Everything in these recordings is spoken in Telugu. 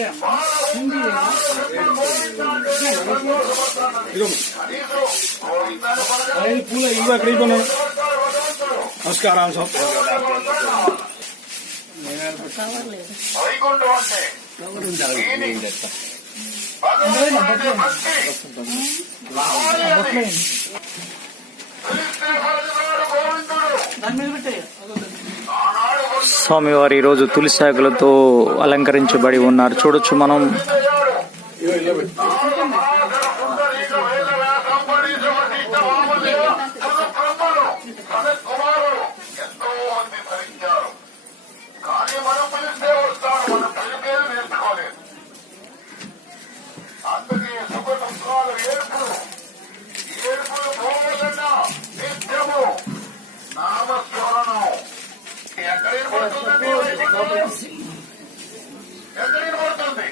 ఇక్కడే అమ్మా హిందీ ఐదు పూల ఇల్లు అక్కడ కొన్నాను నమస్కారం. సార్ దాని మీద పెట్టాయి స్వామివారు ఈరోజు తులిశాఖలతో అలంకరించబడి ఉన్నారు. చూడొచ్చు మనం. పడుతుందండి పడుతుంది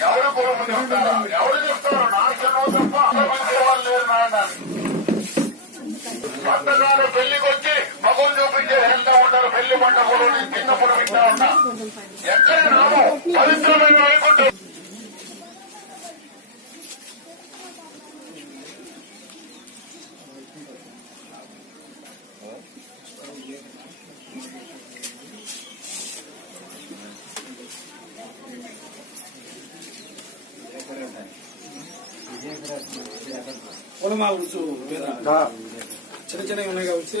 ఎవరు పొలము చెప్తారా ఎవరు చెప్తారు నాశనం తప్ప వాళ్ళు లేరు నాయన పంటగారు పెళ్ళికి వచ్చి మగులు చూపించే వెళ్తా ఉంటారు పెళ్ళి పండుగలు నేను చిన్నప్పుడు వింటా ఉన్నా ఎక్కడ నామం పవిత్రమైన పొలమాలు రుచు చిన్న చిన్నవి ఉన్నాయి కాబట్టి.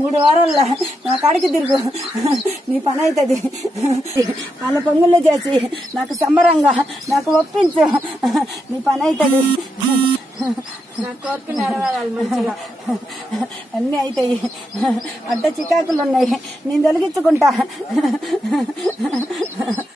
మూడు వారాల్లో నా కాడికి తిరుగు. నీ పని అవుతుంది వాళ్ళ పొంగుల్లో చేసి నాకు సంబరంగా నాకు ఒప్పించు. నీ పని అవుతుంది అన్నీ అవుతాయి అడ్డ చికాకులు ఉన్నాయి నేను తొలగించుకుంటా.